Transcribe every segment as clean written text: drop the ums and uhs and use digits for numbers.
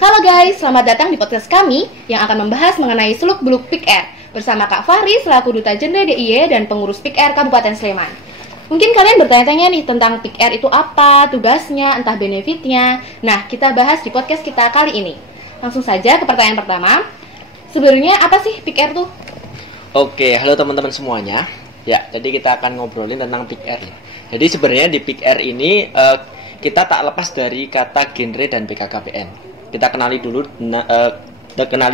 Halo guys, selamat datang di podcast kami yang akan membahas mengenai seluk-beluk PIK-R bersama Kak Fahri selaku Duta Genre DIY dan pengurus PIK-R Kabupaten Sleman. Mungkin kalian bertanya-tanya nih tentang PIK-R itu apa, tugasnya, entah benefitnya. Nah, kita bahas di podcast kita kali ini. Langsung saja ke pertanyaan pertama. Sebenarnya apa sih PIK-R tuh? Oke, halo teman-teman semuanya. Ya, jadi kita akan ngobrolin tentang PIK-R. Jadi sebenarnya di PIK-R ini kita tak lepas dari kata genre dan BKKBN. Kita kenali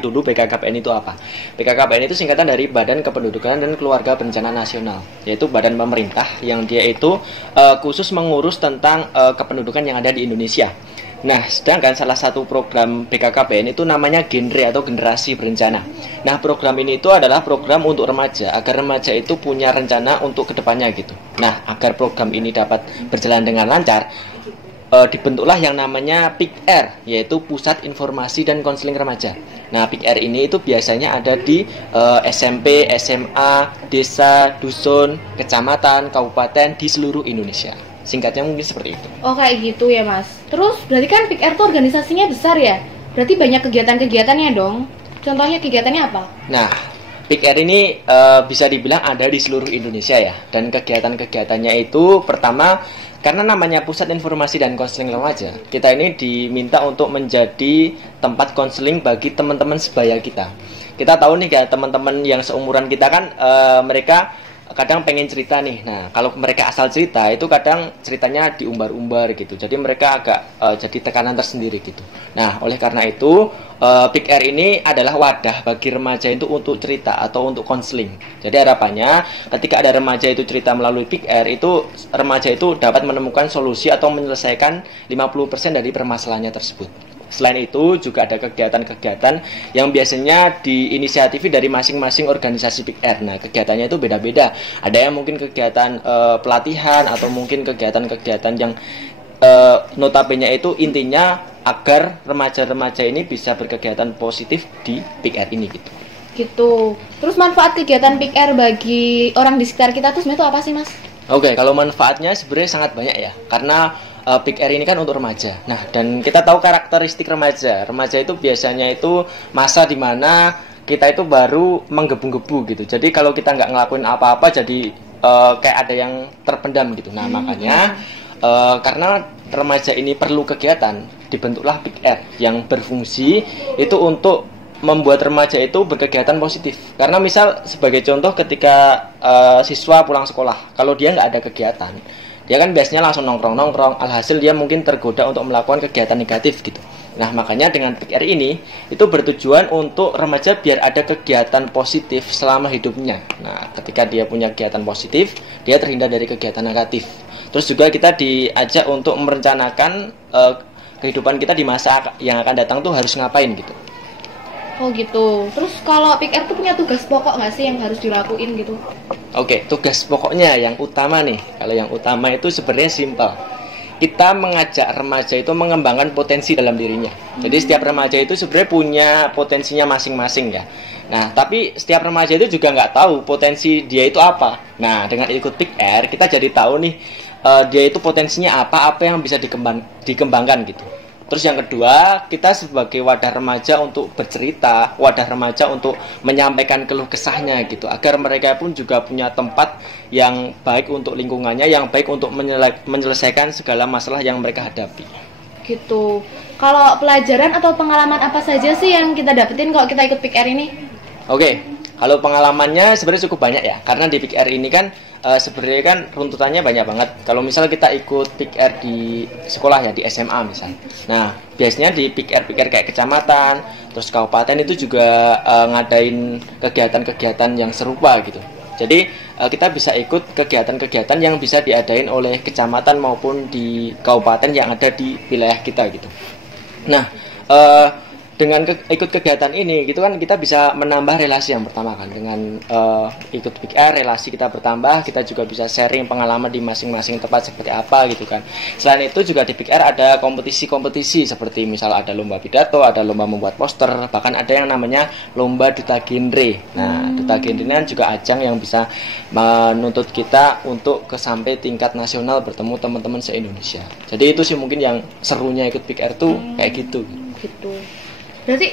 dulu BKKBN itu apa. BKKBN itu singkatan dari Badan Kependudukan dan Keluarga Berencana Nasional, yaitu badan pemerintah yang dia itu khusus mengurus tentang kependudukan yang ada di Indonesia. Nah, sedangkan salah satu program BKKBN itu namanya Genre atau Generasi Berencana. Nah, program ini itu adalah program untuk remaja, agar remaja itu punya rencana untuk kedepannya gitu. Nah, agar program ini dapat berjalan dengan lancar, dibentuklah yang namanya PIK-R, yaitu Pusat Informasi dan Konseling Remaja. Nah, PIK-R ini itu biasanya ada di SMP, SMA, desa, dusun, kecamatan, kabupaten di seluruh Indonesia. Singkatnya mungkin seperti itu. Oh, kayak gitu ya mas. Terus berarti kan PIK-R tuh organisasinya besar ya? Berarti banyak kegiatan-kegiatannya dong. Contohnya kegiatannya apa? Nah, PIK-R ini bisa dibilang ada di seluruh Indonesia ya. Dan kegiatan-kegiatannya itu pertama, karena namanya Pusat Informasi dan Konseling Remaja, kita ini diminta untuk menjadi tempat konseling bagi teman-teman sebaya kita. Kita tahu nih kayak teman-teman yang seumuran kita kan mereka kadang pengen cerita nih. Nah, kalau mereka asal cerita itu kadang ceritanya diumbar-umbar gitu. Jadi mereka agak jadi tekanan tersendiri gitu. Nah, oleh karena itu PIK-R ini adalah wadah bagi remaja itu untuk cerita atau untuk konseling. Jadi harapannya ketika ada remaja itu cerita melalui PIK-R, itu remaja itu dapat menemukan solusi atau menyelesaikan 50% dari permasalahannya tersebut. Selain itu juga ada kegiatan-kegiatan yang biasanya diinisiatifi dari masing-masing organisasi PIK-R. Nah, kegiatannya itu beda-beda. Ada yang mungkin kegiatan pelatihan atau mungkin kegiatan-kegiatan yang notabene itu intinya agar remaja-remaja ini bisa berkegiatan positif di PIK-R ini gitu. Gitu. Terus manfaat kegiatan PIK-R bagi orang di sekitar kita tuh sebenarnya itu apa sih mas? Oke, kalau manfaatnya sebenarnya sangat banyak ya. Karena PIK-R ini kan untuk remaja. Nah, dan kita tahu karakteristik remaja. Remaja itu biasanya itu masa dimana kita itu baru menggebu-gebu gitu. Jadi kalau kita nggak ngelakuin apa-apa, jadi kayak ada yang terpendam gitu. Nah, makanya karena remaja ini perlu kegiatan, dibentuklah PIK-R yang berfungsi itu untuk membuat remaja itu berkegiatan positif. Karena misal sebagai contoh ketika siswa pulang sekolah, kalau dia nggak ada kegiatan, dia kan biasanya langsung nongkrong-nongkrong, alhasil dia mungkin tergoda untuk melakukan kegiatan negatif gitu. Nah, makanya dengan PIK-R ini itu bertujuan untuk remaja biar ada kegiatan positif selama hidupnya. Nah, ketika dia punya kegiatan positif, dia terhindar dari kegiatan negatif. Terus juga kita diajak untuk merencanakan kehidupan kita di masa yang akan datang tuh harus ngapain gitu. Oh gitu. Terus kalau PIK-R tuh punya tugas pokok nggak sih yang harus dilakuin gitu? Oke, tugas pokoknya yang utama nih. Kalau yang utama itu sebenarnya simpel. Kita mengajak remaja itu mengembangkan potensi dalam dirinya. Jadi setiap remaja itu sebenarnya punya potensinya masing-masing ya. Nah, tapi setiap remaja itu juga nggak tahu potensi dia itu apa. Nah, dengan ikut PIK-R kita jadi tahu nih dia itu potensinya apa yang bisa dikembangkan gitu. Terus yang kedua, kita sebagai wadah remaja untuk bercerita, wadah remaja untuk menyampaikan keluh kesahnya gitu, agar mereka pun juga punya tempat yang baik untuk lingkungannya, yang baik untuk menyelesaikan segala masalah yang mereka hadapi. Gitu. Kalau pelajaran atau pengalaman apa saja sih yang kita dapetin kalau kita ikut PIK-R ini? Oke, kalau pengalamannya sebenarnya cukup banyak ya, karena di PIK-R ini kan sebenarnya kan runtutannya banyak banget. Kalau misal kita ikut PIK-R di sekolah ya, di SMA misal. Nah, biasanya di PIK-R kayak kecamatan, terus kabupaten itu juga ngadain kegiatan-kegiatan yang serupa gitu. Jadi kita bisa ikut kegiatan-kegiatan yang bisa diadain oleh kecamatan maupun di kabupaten yang ada di wilayah kita gitu. Nah, dengan ikut kegiatan ini gitu kan kita bisa menambah relasi yang pertama kan. Dengan ikut PIK-R relasi kita bertambah, kita juga bisa sharing pengalaman di masing-masing tempat seperti apa gitu kan. Selain itu juga di PIK-R ada kompetisi-kompetisi seperti misal ada lomba pidato, ada lomba membuat poster, bahkan ada yang namanya lomba duta genre. Nah, duta genre ini kan juga ajang yang bisa menuntut kita untuk ke sampai tingkat nasional bertemu teman-teman se-Indonesia. Jadi itu sih mungkin yang serunya ikut PIK-R tuh kayak gitu. gitu. Berarti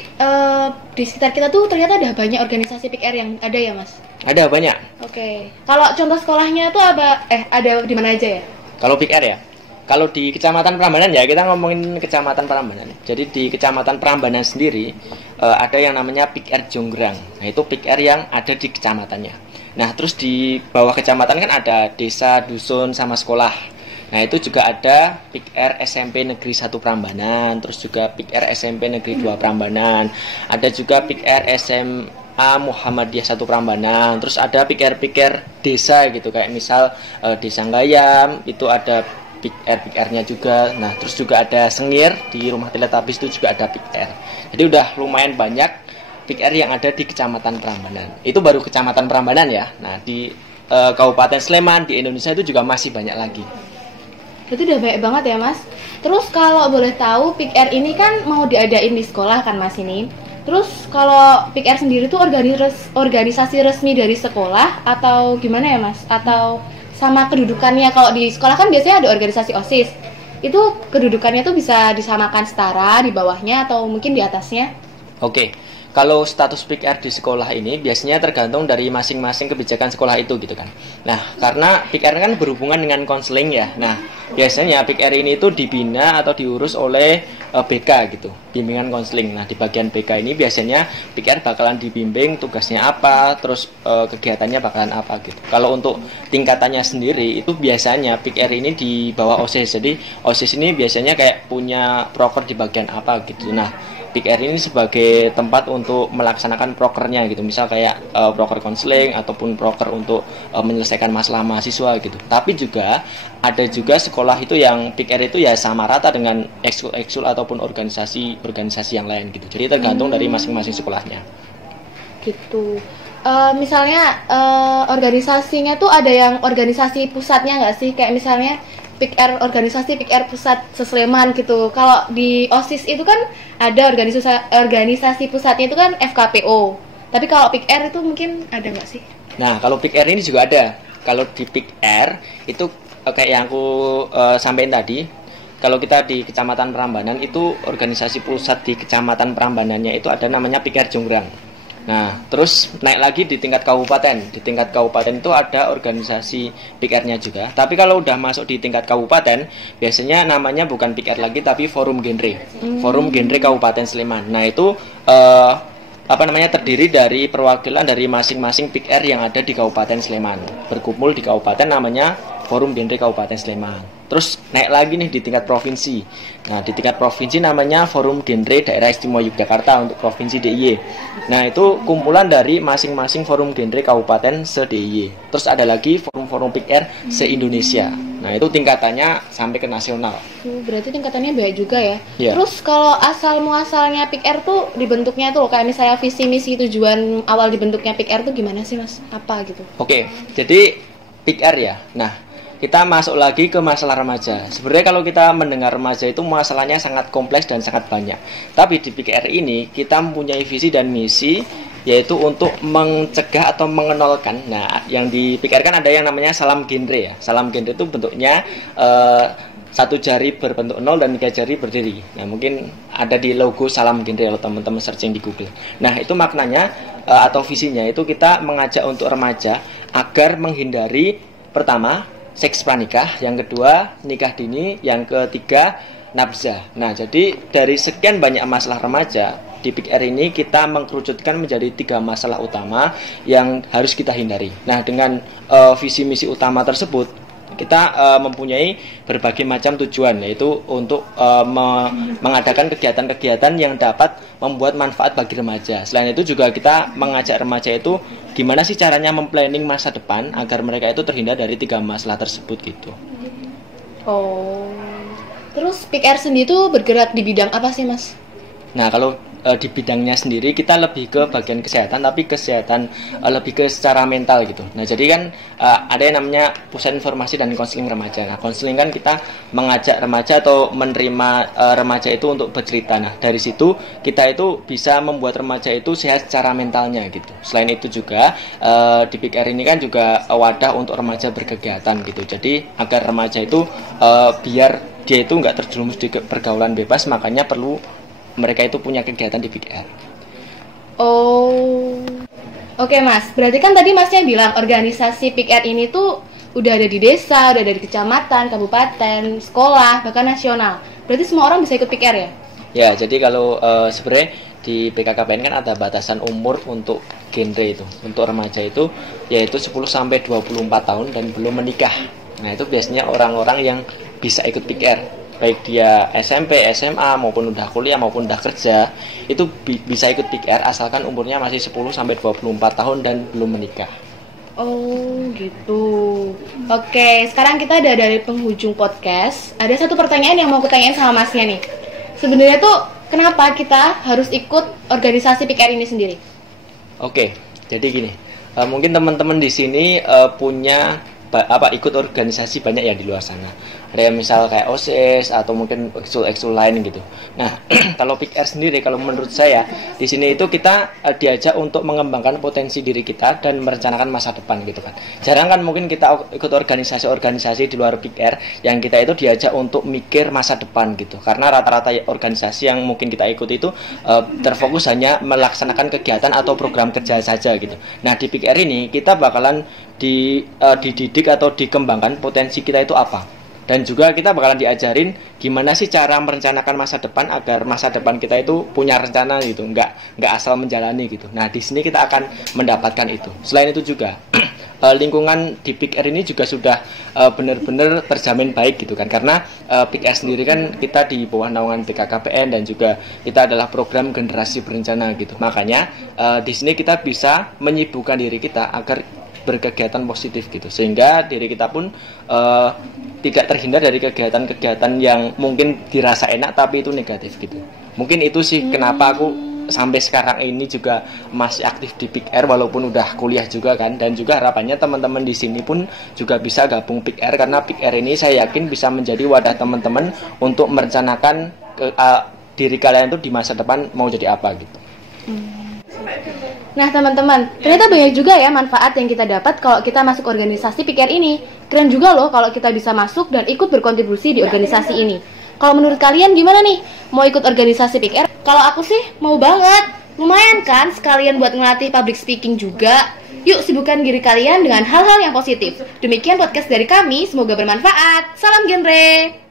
di sekitar kita tuh ternyata ada banyak organisasi PIK-R yang ada ya, Mas? Ada banyak. Oke. Kalau contoh sekolahnya tuh ada di mana aja ya? Kalau PIK-R ya. Kalau di Kecamatan Prambanan ya, kita ngomongin Kecamatan Prambanan. Jadi di Kecamatan Prambanan sendiri ada yang namanya PIK-R Jonggrang. Nah, itu PIK-R yang ada di kecamatannya. Nah, terus di bawah kecamatan kan ada desa, dusun, sama sekolah. Nah, itu juga ada PIK-R SMP Negeri 1 Prambanan, terus juga PIK-R SMP Negeri 2 Prambanan. Ada juga PIK-R SMA Muhammadiyah 1 Prambanan. Terus ada PIK-R desa gitu, kayak misal Desa Gayam, itu ada PIK-R-nya juga. Nah, terus juga ada Sengir di Rumah Teletabis, itu juga ada PIK-R. Jadi udah lumayan banyak PIK-R yang ada di Kecamatan Prambanan. Itu baru Kecamatan Prambanan ya. Nah, di Kabupaten Sleman di Indonesia itu juga masih banyak lagi. Itu udah banyak banget ya, Mas. Terus kalau boleh tahu, PIK-R ini kan mau diadain di sekolah kan, Mas, ini. Terus kalau PIK-R sendiri tuh organisasi resmi dari sekolah atau gimana ya, Mas? Atau sama kedudukannya? Kalau di sekolah kan biasanya ada organisasi OSIS. Itu kedudukannya tuh bisa disamakan setara di bawahnya atau mungkin di atasnya? Oke. Kalau status PIK-R di sekolah ini biasanya tergantung dari masing-masing kebijakan sekolah itu gitu kan. Nah, karena PIK-R kan berhubungan dengan konseling ya. Nah, biasanya PIK-R ini itu dibina atau diurus oleh BK gitu, bimbingan konseling. Nah, di bagian BK ini biasanya PIK-R bakalan dibimbing tugasnya apa, terus kegiatannya bakalan apa gitu. Kalau untuk tingkatannya sendiri itu biasanya PIK-R ini di bawah OSIS. Jadi OSIS ini biasanya kayak punya proker di bagian apa gitu. Nah, PIK-R ini sebagai tempat untuk melaksanakan prokernya gitu, misal kayak proker konseling ataupun proker untuk menyelesaikan masalah mahasiswa gitu. Tapi juga ada juga sekolah itu yang PIK-R itu ya sama rata dengan ekskul ataupun organisasi yang lain gitu. Jadi tergantung dari masing-masing sekolahnya. Gitu. Misalnya organisasinya tuh ada yang organisasi pusatnya nggak sih? Kayak misalnya PIK-R, organisasi PIK-R pusat se-Sleman gitu. Kalau di OSIS itu kan ada organisasi pusatnya itu kan FKPO. Tapi kalau PIK-R itu mungkin ada nggak sih? Nah, kalau PIK-R ini juga ada. Kalau di PIK-R itu kayak yang aku sampaikan tadi, kalau kita di Kecamatan Prambanan itu organisasi pusat di Kecamatan Prambanannya itu ada namanya PIK-R Jonggrang. Nah, terus naik lagi di tingkat kabupaten. Di tingkat kabupaten itu ada organisasi PIK-R-nya juga. Tapi kalau udah masuk di tingkat kabupaten, biasanya namanya bukan PIK-R lagi, tapi Forum Genre. Forum Genre Kabupaten Sleman. Nah, itu terdiri dari perwakilan dari masing-masing PIK-R yang ada di Kabupaten Sleman. Berkumpul di kabupaten namanya Forum Genre Kabupaten Sleman. Terus naik lagi nih di tingkat provinsi. Nah, di tingkat provinsi namanya Forum Genre Daerah Istimewa Yogyakarta untuk Provinsi DIY. Nah, itu kumpulan dari masing-masing Forum Genre Kabupaten se-DIY. Terus ada lagi forum-forum PIK-R se-Indonesia. Nah, itu tingkatannya sampai ke nasional. Berarti tingkatannya banyak juga ya. Yeah. Terus kalau asal-muasalnya PIK-R tuh dibentuknya tuh kayak misalnya visi misi tujuan awal dibentuknya PIK-R tuh gimana sih, Mas? Apa gitu? Oke, jadi PIK-R ya. Nah, kita masuk lagi ke masalah remaja. Sebenarnya kalau kita mendengar remaja itu masalahnya sangat kompleks dan sangat banyak. Tapi di PIK-R ini kita mempunyai visi dan misi, yaitu untuk mencegah atau mengenolkan. Nah, yang di PIK-R kan ada yang namanya salam genre ya. Salam genre itu bentuknya satu jari berbentuk 0 dan 3 jari berdiri. Nah, mungkin ada di logo salam genre kalau teman-teman searching di Google. Nah, itu maknanya atau visinya itu kita mengajak untuk remaja agar menghindari pertama seks pranikah, yang kedua nikah dini, yang ketiga nafzah. Nah, jadi dari sekian banyak masalah remaja di PIK-R ini kita mengkerucutkan menjadi 3 masalah utama yang harus kita hindari. Nah, dengan visi misi utama tersebut kita mempunyai berbagai macam tujuan, yaitu untuk mengadakan kegiatan-kegiatan yang dapat membuat manfaat bagi remaja. Selain itu juga kita mengajak remaja itu gimana sih caranya memplanning masa depan agar mereka itu terhindar dari 3 masalah tersebut gitu. Oh, terus PIK-R sendiri tuh bergerak di bidang apa sih, Mas? Nah, kalau di bidangnya sendiri kita lebih ke bagian kesehatan, tapi kesehatan lebih ke secara mental gitu. Nah, jadi kan ada yang namanya pusat informasi dan konseling remaja. Nah, konseling kan kita mengajak remaja atau menerima remaja itu untuk bercerita. Nah, dari situ kita itu bisa membuat remaja itu sehat secara mentalnya gitu. Selain itu juga di PIK-R ini kan juga wadah untuk remaja berkegiatan gitu. Jadi agar remaja itu biar dia itu nggak terjerumus di pergaulan bebas, makanya perlu mereka itu punya kegiatan di Big R. Oh, oke Mas. Berarti kan tadi Masnya bilang organisasi Big R ini tuh udah ada di desa, udah ada di kecamatan, kabupaten, sekolah, bahkan nasional. Berarti semua orang bisa ikut Big R ya? Ya, jadi kalau sebenarnya di BKKBN kan ada batasan umur untuk genre itu, untuk remaja itu yaitu 10 sampai 24 tahun dan belum menikah. Nah, itu biasanya orang-orang yang bisa ikut Big R. Baik dia SMP, SMA maupun udah kuliah maupun udah kerja, itu bisa ikut Big R asalkan umurnya masih 10 sampai 24 tahun dan belum menikah. Oh, gitu. Oke, sekarang kita ada dari penghujung podcast. Ada satu pertanyaan yang mau aku tanyain sama Masnya nih. Sebenarnya tuh kenapa kita harus ikut organisasi Big R ini sendiri? Oke, jadi gini, mungkin teman-teman di sini punya ikut organisasi banyak ya di luar sana. Ada yang misal kayak OSIS atau mungkin ekskul lain gitu. Nah, kalau Big R sendiri, kalau menurut saya di sini itu kita diajak untuk mengembangkan potensi diri kita dan merencanakan masa depan gitu kan. Jarang kan mungkin kita ikut organisasi-organisasi di luar Big R yang kita itu diajak untuk mikir masa depan gitu. Karena rata-rata organisasi yang mungkin kita ikut itu terfokus hanya melaksanakan kegiatan atau program kerja saja gitu. Nah, di Big R ini kita bakalan dididik atau dikembangkan potensi kita itu apa. Dan juga kita bakalan diajarin gimana sih cara merencanakan masa depan agar masa depan kita itu punya rencana gitu, nggak asal menjalani gitu. Nah, di sini kita akan mendapatkan itu. Selain itu juga lingkungan di Big R ini juga sudah benar-benar terjamin baik gitu kan, karena Big R sendiri kan kita di bawah naungan BKKBN dan juga kita adalah program generasi berencana gitu. Makanya di sini kita bisa menyibukkan diri kita agar berkegiatan positif gitu, sehingga diri kita pun tidak terhindar dari kegiatan-kegiatan yang mungkin dirasa enak tapi itu negatif gitu. Mungkin itu sih kenapa aku sampai sekarang ini juga masih aktif di Big R walaupun udah kuliah juga kan. Dan juga harapannya teman-teman di sini pun juga bisa gabung Big R, karena Big R ini saya yakin bisa menjadi wadah teman-teman untuk merencanakan diri kalian tuh di masa depan mau jadi apa gitu. Nah teman-teman, ternyata banyak juga ya manfaat yang kita dapat kalau kita masuk organisasi Big R ini. Keren juga loh kalau kita bisa masuk dan ikut berkontribusi di organisasi ini. Kalau menurut kalian gimana nih? Mau ikut organisasi Big R? Kalau aku sih mau banget. Lumayan kan sekalian buat ngelatih public speaking juga. Yuk sibukkan diri kalian dengan hal-hal yang positif. Demikian podcast dari kami, semoga bermanfaat. Salam genre.